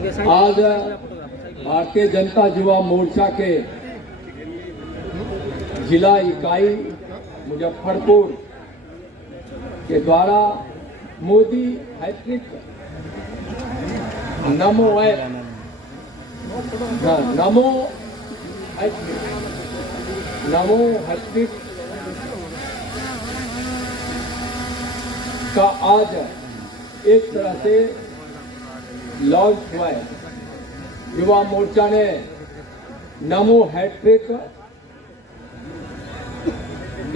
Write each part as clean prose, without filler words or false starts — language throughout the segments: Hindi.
आज भारतीय जनता युवा मोर्चा के जिला इकाई मुजफ्फरपुर के द्वारा मोदी हैट्रिक नमो ऐप नमो हैट्रिक का आज एक तरह से लॉन्च हुआ है। युवा मोर्चा ने नमो हैट्रिक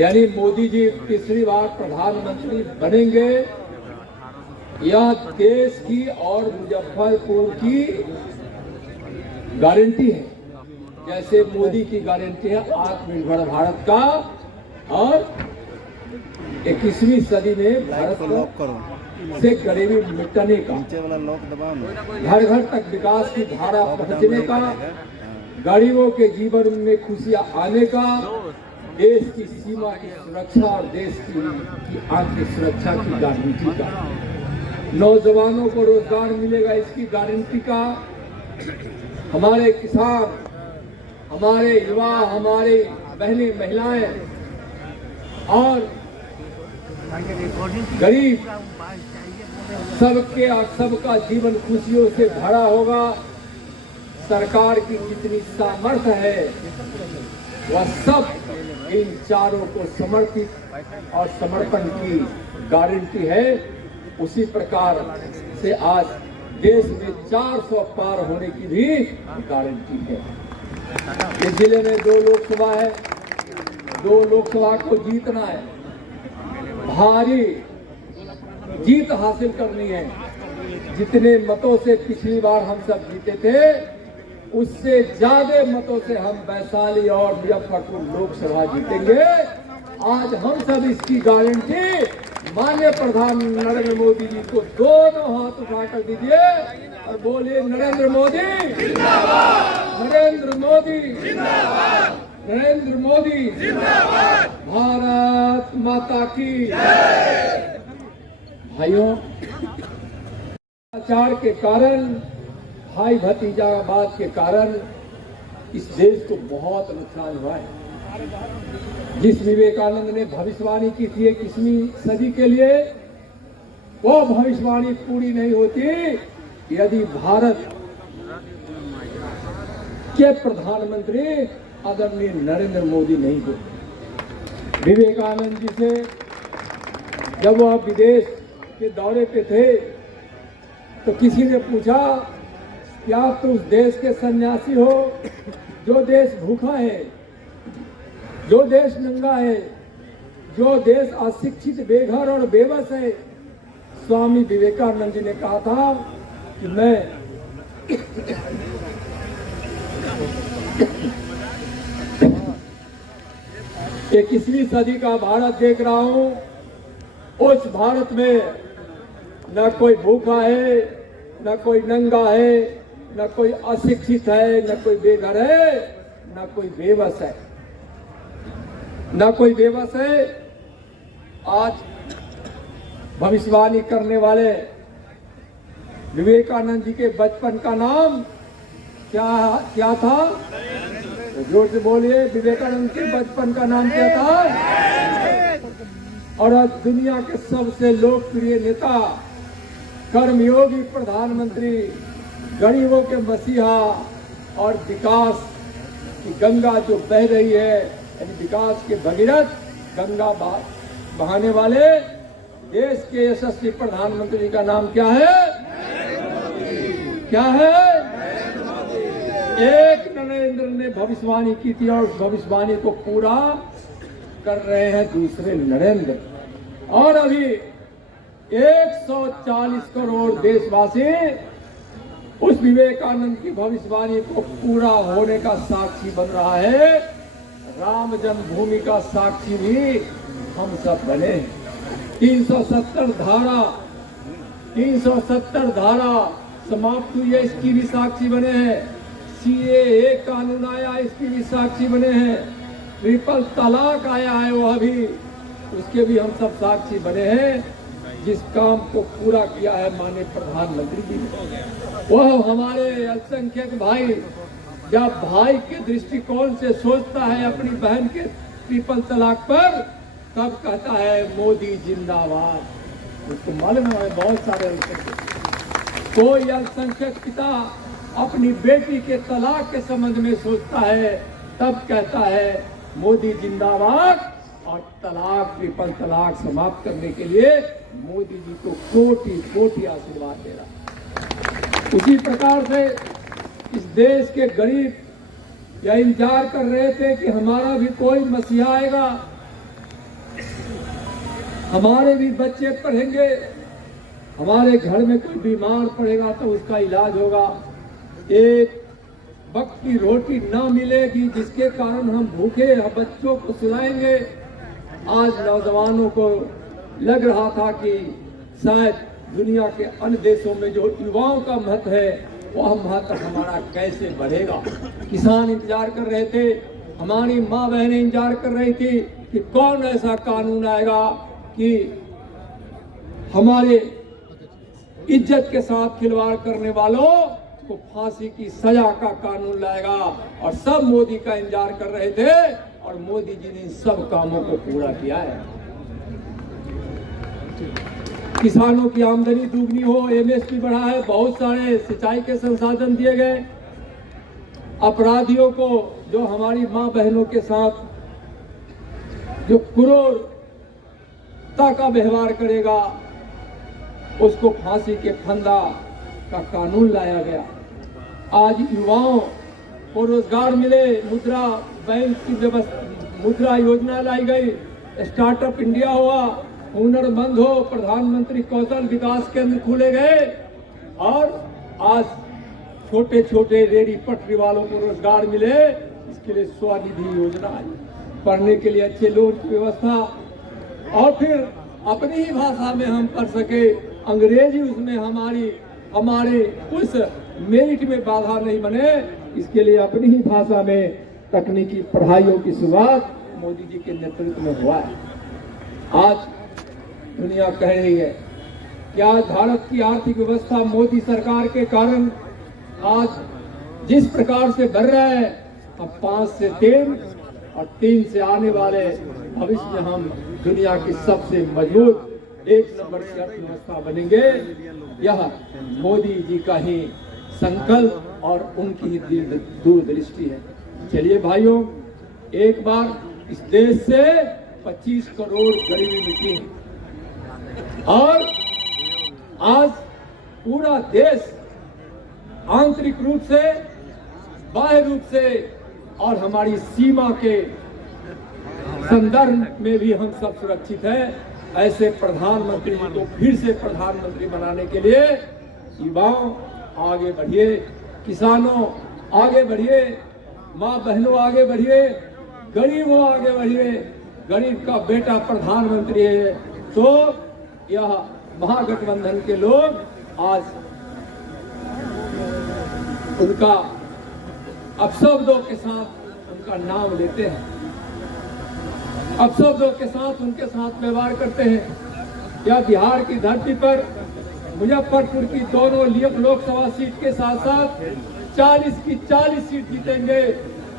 यानी मोदी जी तीसरी बार प्रधानमंत्री बनेंगे, यह देश की और मुजफ्फरपुर की गारंटी है। जैसे मोदी की गारंटी है आत्मनिर्भर भारत का और 21वीं सदी में भारत से गरीबी मिटाने का, घर घर तक विकास की धारा पहुंचने का, गरीबों के जीवन में खुशियां आने का, देश की सीमा की सुरक्षा और देश की आर्थिक सुरक्षा की गारंटी का, नौजवानों को रोजगार मिलेगा इसकी गारंटी का, हमारे किसान, हमारे युवा, हमारे बहनें, महिलाएं और गरीब सबका जीवन खुशियों से भरा होगा। सरकार की जितनी सामर्थ्य है वह सब इन चारों को समर्पित और समर्पण की गारंटी है। उसी प्रकार से आज देश में 400 पार होने की भी गारंटी है। इस जिले में 2 लोकसभा है, 2 लोकसभा को जीतना है, भारी जीत हासिल करनी है। जितने मतों से पिछली बार हम सब जीते थे उससे ज्यादा मतों से हम वैशाली और मुजफ्फरपुर लोकसभा जीतेंगे। आज हम सब इसकी गारंटी माननीय प्रधान नरेंद्र मोदी जी को दोनों हाथ उठाकर दीजिए और बोलिए नरेंद्र मोदी जिंदाबाद, नरेंद्र मोदी जिंदाबाद, नरेंद्र मोदी जिंदाबाद, भारत माता की जय। भाइयों, अत्याचार के कारण, भाई भतीजावाद के कारण इस देश को बहुत नुकसान हुआ है। जिस विवेकानंद ने भविष्यवाणी की थी 21वीं सदी के लिए, वो भविष्यवाणी पूरी नहीं होती यदि भारत के प्रधानमंत्री आदरणीय नरेंद्र मोदी नहीं होते। विवेकानंद जी से जब वह विदेश के दौरे पे थे तो किसी ने पूछा क्या आप तो उस देश के सन्यासी हो जो देश भूखा है, जो देश नंगा है, जो देश अशिक्षित, बेघर और बेबस है। स्वामी विवेकानंद जी ने कहा था कि मैं 21वीं सदी का भारत देख रहा हूं। उस भारत में न कोई भूखा है, न कोई नंगा है, न कोई अशिक्षित है, न कोई बेघर है, न कोई बेबस है, न कोई बेबस है। आज भविष्यवाणी करने वाले विवेकानंद जी के बचपन का नाम क्या था? जोर से बोलिए, विवेकानंद के बचपन का नाम क्या था? और आज दुनिया के सबसे लोकप्रिय नेता, कर्मयोगी प्रधानमंत्री, गरीबों के मसीहा और विकास की गंगा जो बह रही है, यानी विकास के भगीरथ गंगा बहाने वाले देश के यशस्वी प्रधानमंत्री का नाम क्या है? क्या है? एक नरेंद्र ने भविष्यवाणी की थी और उस भविष्यवाणी को पूरा कर रहे हैं दूसरे नरेंद्र। और अभी 140 करोड़ देशवासी उस विवेकानंद की भविष्यवाणी को पूरा होने का साक्षी बन रहा है। राम जन्मभूमि का साक्षी भी हम सब बने। 370 धारा समाप्त हुई है, इसकी भी साक्षी बने हैं। CAA कानून आया, इसकी भी साक्षी बने हैं। ट्रिपल तलाक आया है, वह भी, उसके भी हम सब साक्षी बने हैं। जिस काम को पूरा किया है माननीय प्रधानमंत्री जी ने। वह हमारे अल्पसंख्यक भाई जब भाई के दृष्टिकोण से सोचता है अपनी बहन के ट्रिपल तलाक पर, तब कहता है मोदी जिंदाबाद। उसको मालूम है बहुत सारे अल्पसंख्यक, कोई अल्पसंख्यक पिता अपनी बेटी के तलाक के संबंध में सोचता है, तब कहता है मोदी जिंदाबाद, और तलाक ट्रिपल तलाक समाप्त करने के लिए मोदी जी को कोटि कोटि आशीर्वाद दे रहा। उसी प्रकार से इस देश के गरीब यह इंतजार कर रहे थे कि हमारा भी कोई मसीहा आएगा, हमारे भी बच्चे पढ़ेंगे, हमारे घर में कोई बीमार पड़ेगा तो उसका इलाज होगा, एक वक्त की रोटी ना मिलेगी जिसके कारण हम भूखे बच्चों को सुलाएंगे। आज नौजवानों को लग रहा था कि शायद दुनिया के अन्य देशों में जो युवाओं का महत्व है वह महत्व हमारा कैसे बढ़ेगा। किसान इंतजार कर रहे थे, हमारी माँ बहनें इंतजार कर रही थी कि कौन ऐसा कानून आएगा कि हमारे इज्जत के साथ खिलवाड़ करने वालों को फांसी की सजा का कानून लाएगा। और सब मोदी का इंतजार कर रहे थे और मोदी जी ने इन सब कामों को पूरा किया है। किसानों की आमदनी दुगनी हो, एमएसपी बढ़ा है, बहुत सारे सिंचाई के संसाधन दिए गए। अपराधियों को, जो हमारी मां बहनों के साथ जो क्रूरता का व्यवहार करेगा उसको फांसी के फंदा का कानून लाया गया। आज युवाओं को रोजगार मिले, मुद्रा बैंक की व्यवस्था, मुद्रा योजना लाई गई, स्टार्टअप इंडिया हुआ, हुनरमंद हो, प्रधानमंत्री कौशल विकास केंद्र खोले गए और आज छोटे छोटे रेडी पटरी वालों को रोजगार मिले। इसके लिए स्वनिधि योजना आई, पढ़ने के लिए अच्छे लोन की व्यवस्था, और फिर अपनी ही भाषा में हम पढ़ सके, अंग्रेजी उसमें हमारे उस मेरिट में बाधा नहीं बने, इसके लिए अपनी ही भाषा में तकनीकी पढ़ाइयों की शुरुआत मोदी जी के नेतृत्व में हुआ है। आज दुनिया कह रही है कि आज भारत की आर्थिक व्यवस्था मोदी सरकार के कारण आज जिस प्रकार से बढ़ रहा है, अब 5 से 3 और 3 से आने वाले भविष्य में हम दुनिया की सबसे मजबूत 1 नंबर की अर्थव्यवस्था बनेंगे। यह मोदी जी का ही संकल्प और उनकी ही दूरदृष्टि है। चलिए भाइयों, एक बार इस देश से 25 करोड़ गरीबी मिटी है और आज पूरा देश आंतरिक रूप से, बाह्य रूप से और हमारी सीमा के संदर्भ में भी हम सब सुरक्षित हैं। ऐसे प्रधानमंत्री जी को फिर से प्रधानमंत्री बनाने के लिए युवाओं आगे बढ़िए, किसानों आगे बढ़िए, माँ बहनों आगे बढ़िए, गरीबों आगे बढ़िए। गरीब का बेटा प्रधानमंत्री है तो यह महागठबंधन के लोग आज उनका अपशब्दों के साथ उनका नाम लेते हैं, अपशब्दों के साथ उनके साथ व्यवहार करते हैं। या बिहार की धरती पर मुजफ्फरपुर की दोनों लोकसभा सीट के साथ साथ 40 की 40 सीट जीतेंगे।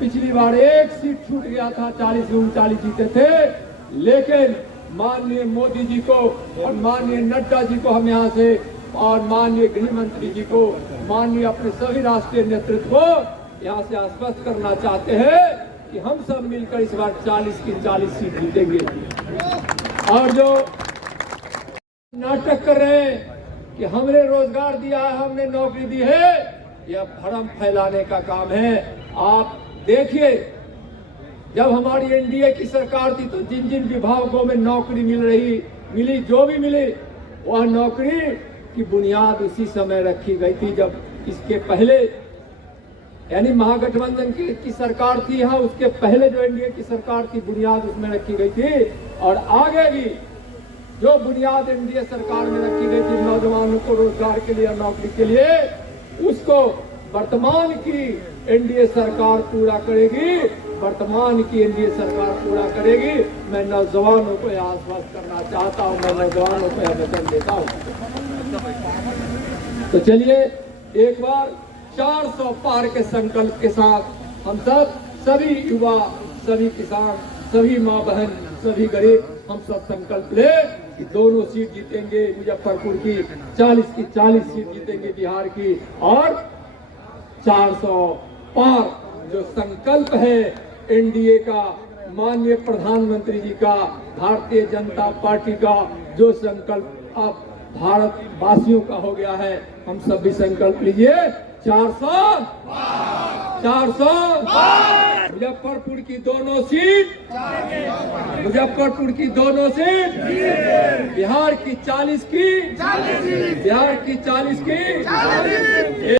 पिछली बार एक सीट छूट गया था, 40 में 39 जीते थे, लेकिन माननीय मोदी जी को और माननीय नड्डा जी को हम यहाँ से और माननीय गृह मंत्री जी को, माननीय अपने सभी राष्ट्रीय नेतृत्व को यहाँ से आश्वस्त करना चाहते हैं कि हम सब मिलकर इस बार 40 की 40 सीट जीतेंगे। और जो नाटक कर रहे हैं कि हमने रोजगार दिया है, हमने नौकरी दी है, यह भ्रम फैलाने का काम है। आप देखिए, जब हमारी एनडीए की सरकार थी तो जिन जिन विभागों में नौकरी मिली, जो भी मिली, वह नौकरी की बुनियाद उसी समय रखी गई थी जब इसके पहले यानी महागठबंधन की सरकार थी। हाँ, उसके पहले जो एनडीए की सरकार थी बुनियाद उसमें रखी गई थी, और आगे भी जो बुनियाद एनडीए सरकार में रखी गई थी नौजवानों को रोजगार के लिए, नौकरी के लिए, उसको वर्तमान की एनडीए सरकार पूरा करेगी, वर्तमान की एनडीए सरकार पूरा करेगी। मैं नौजवानों को आश्वस्त करना चाहता हूं, मैं नौजवानों को वचन देता हूं। तो चलिए एक बार 400 पार के संकल्प के साथ हम सब, सभी युवा, सभी किसान, सभी माँ बहन, सभी गरीब, हम सब संकल्प ले कि दोनों सीट जीतेंगे मुजफ्फरपुर की, 40 की 40 सीट जीतेंगे बिहार की, और 400 पार जो संकल्प है एनडीए का, माननीय प्रधानमंत्री जी का, भारतीय जनता पार्टी का जो संकल्प अब भारत वासियों का हो गया है, हम सब भी संकल्प लीजिए 400 मुजफ्फरपुर की दोनों सीट, मुजफ्फरपुर की दोनों सीट, बिहार की 40 की, बिहार की 40 की